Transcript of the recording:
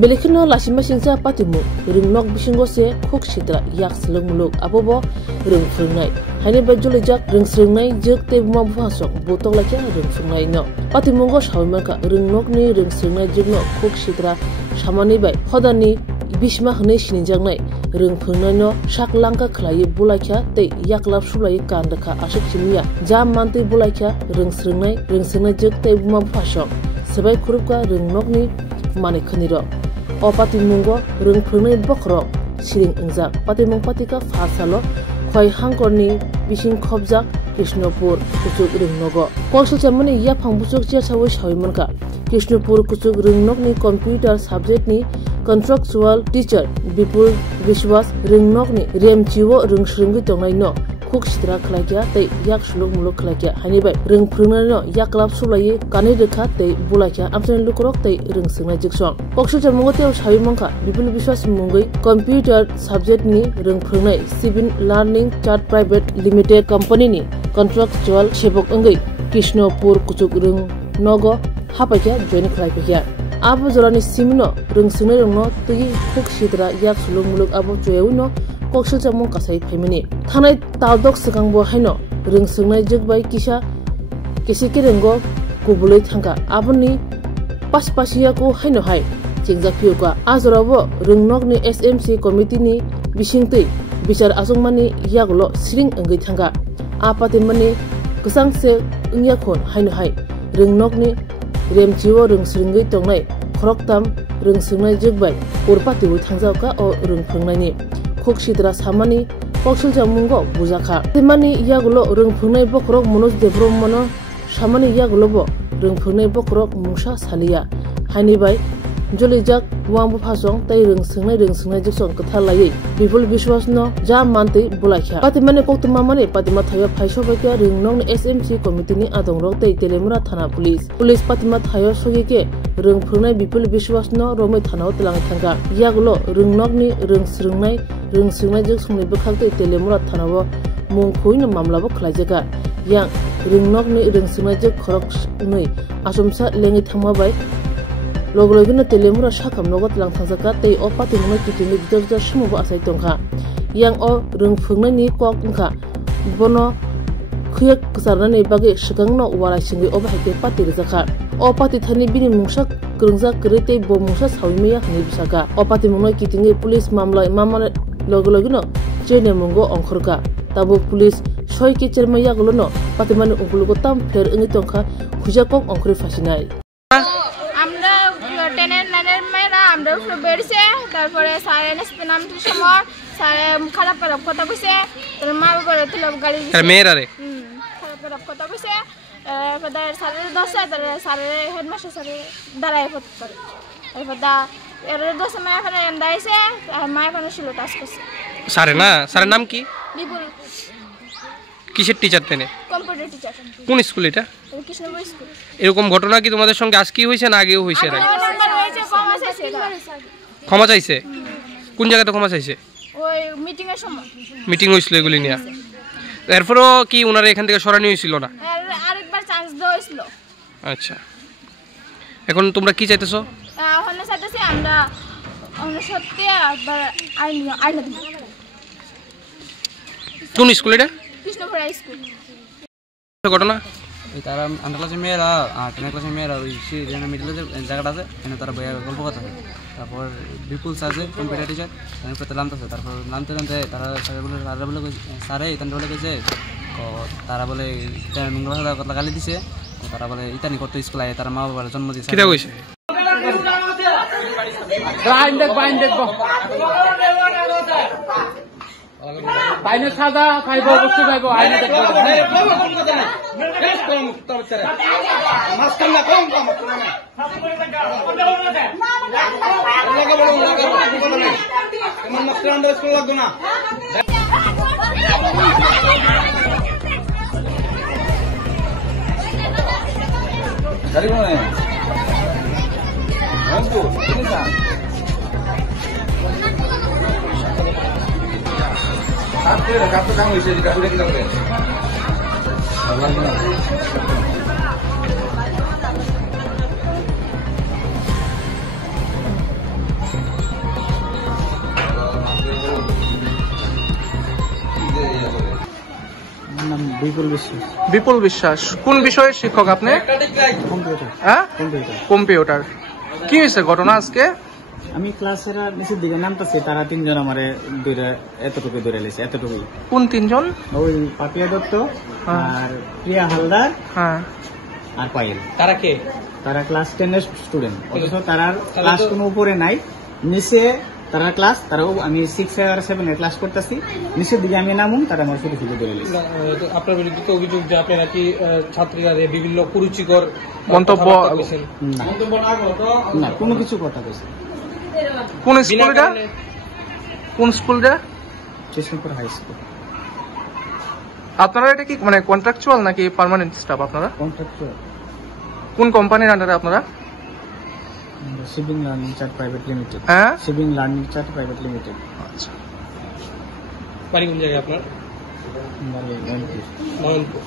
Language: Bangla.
Belikino lasima singsa patimu ringnok bisingo se khok sidra yak selengmuluk abobo ring phungnai haine bajulejak ring sringnai juk te buma bhasok botok lakya ring phungnai no patimungo shawmaka ringnok ni ring sringnai jukno khok sidra samani bai khodani bisma hne sininjangnai ring phungnai no shaklangka khlai bulakya te yaklap sulai kandaka ashik chimia jam mante bulakya ring sringnai juk te buma bhasok sebai khurupka ringnok ni mane khniro o patimungo ring phungnai bokrok siring ingjak patimung patika phasalo khoi hangkorni bising khobjak Krishnapur kuchuk ringnogo kosul chamani ya phangbuchuk che chawi shaimanka Krishnapur kuchuk ringnok ni computer subject ni contractual teacher Bipul Vishwas ringnok ni remchiwo ringsringi tongnai no khuk sidra khlakya tei yak suluk muluk khlakya hanibai ring phungnai no yaklap sulai kanai rekha tei bulakya amsen lukrok tei ring singna jiksong kosul chamungo teu shaimanka Bipul Vishwas mungai computer subject ni ring phungnai Civil Learning Chart Private Limited company ni contractual sebok angai Krishnapur kuchuk ring nogo hapakya join khlaipakya abo jorani simino ring singai rongno tui khuk sidra yak suluk muluk abo joyuno koksul chamung kasai phaimani thanai taldok sakangbo haino ring singai jukbai kisa kerengo kubulai thangka aboni paspasiya ko haino hai chingjakpiu ka ajorabo ringnok ni SMC committee ni bisingtei bichar asungmani yaglo siring angai thangka apatimani kusangse ungyakhon haino hai ringnok ni remchiwo ringsringai tongnai khoroktam ringsingnai jukbai urpatiwi thangjaka o ringphungnai ni khoksidra samani koksul jamungo bujaka timani yagulo ringphungnai bokrok Manoj Debrahmano samani yagulo bo ringphungnai bokrok mungsa salia hanibai jolijak wangbu phasong tai ringsingnai jiksong kathalai Bipul Vishwas no jam mante bulakha patimani koktuma mani patima thayo phaiso bakya ringnok ni SMC committee ni adongrok tai Telemura thana police patima thayo sogike ringphungnai Bipul Vishwas no romai thanao tlangai thangka yagulo ringnok ni ringsingnai jiksongni bukhak tai Telemura thanao mungkhuino mamlabo khlaijaka yang ringnok ni ringsingnai jik khorok nei asumsa lengi thangma bai logologino Telemura shakam nogot lang thangjaka tei o patimungno kitini bitor sumubo asai tongkha yang o ringphungnai ni kok ungkha bono khuyek kusarnani bagi shikangno warai singi obahike pati rijaka o pati thani bini mungsak krungja krete bo mungsa sawimiya hni bisaka o patimungno kitini police mamla logologino chene mungo ongkhorka tabo police soi ke chermaya gulono patimani ungkulugo tam fer ungi tongkha khujakok ongkhri fasinai আমরা বেরিয়েছে তারপরে সারে নেসপে নাম সময় সারে খারাপ খারাপ কথা কইছে তার মার করে তুল গাড়ি দিছে মেয়েরা রে খারাপ খারাপ কথা কইছে পদা সারে 10 তার সারে হেডমাস্টার সারে দাঁড়ায় পড়ে পদা এর 10 মায় এখানে এন্দাইছে মায় এখানে ছিল টাস্ক করছে সারে নাম কি বিপুল কিসের টিচার তেনে কম্পিউটার টিচার কোন স্কুল এটা কৃষ্ণপুর স্কুল এরকম ঘটনা কি তোমাদের সঙ্গে আজকে হইছে না আগেও হইছে না ক্ষমা চাইছে কোন জায়গাতে ক্ষমা চাইছে ওই মিটিং এর সময় মিটিং হইছিল এগুলি নিয়া এরপরও কি ওনারা এখান থেকে সরানি হইছিল না আরেকবার চান্স দেওয়া হইছিল আচ্ছা এখন তোমরা কি চাইতেছো এখন চাইতেছি আমরা সত্যি একবার আইন কোন স্কুল এটা কৃষ্ণপুর স্কুল ঘটনা ওই তারা আন্ডার ক্লাসের মেয়েরা আর 10 ক্লাসের মেয়েরা ওই মিডলে যে জায়গাটা আছে এখানে তারা বইয়া গল্প কথা হয় তারপর বিপুল স্যার কম্পিউটার টিচার তারপর নামতেছে তারপর নামতে তারা বলে স্যারে এখানে বলে গেছে তারা বলে নোংরা ভাষা কথা গালি দিছে তারা বলে ইতানি করতে স্কুল আয় তারা মা বাবার জন্ম দিয়েছে কিটা কইছে বাইনে সাদা খাইব বস্তু খাইব আইনে দেখব Kartu kamu bisa dikasih kita boleh. বিপুল বিশ্বাস। কোন বিষয়ের শিক্ষক আপনি? হ্যাঁ, কম্পিউটার। কি হয়েছে ঘটনা আজকে? আমি ক্লাসের নিচের দিকে নামতেছি, তারা তিনজন আমারে এতটুকু ধরে লেছে, এতটুকু। কোন তিনজন? ওই পাপিয়া দত্ত আর প্রিয়া হালদার আর পায়েল। তারা কে? তারা ক্লাস 10 এর স্টুডেন্ট, অথচ তারা ক্লাস কোনো উপরে নাই, নিচে তারা ক্লাস, তারাও আমি 6 আর 7 এর ক্লাস করতেছি, নিচের দিকে আমি নামুন, তারা আমার ফিরে ফিরে ধরে লেছে। আপনার বিরুদ্ধে তো অভিযোগ যে আপনি নাকি ছাত্রীরা বিভিন্ন কুরুচিকর মন্তব্য। না, কোনো কিছু কথা বলছে। কোন স্কুলটা? কোন স্কুলটা? Krishnapur high school. আপনারা এটা কি মানে কন্ট্রাকচুয়াল নাকি পার্মানেন্ট স্টাফ আপনারা? কন্ট্রাক্টর। কোন কোম্পানির আন্ডারে আপনারা? Shipping learning chart private limited. হ্যাঁ, shipping learning chart private limited. আচ্ছা। বাড়ি কোন জায়গায় আপনার? নয়নপুর। নয়নপুর।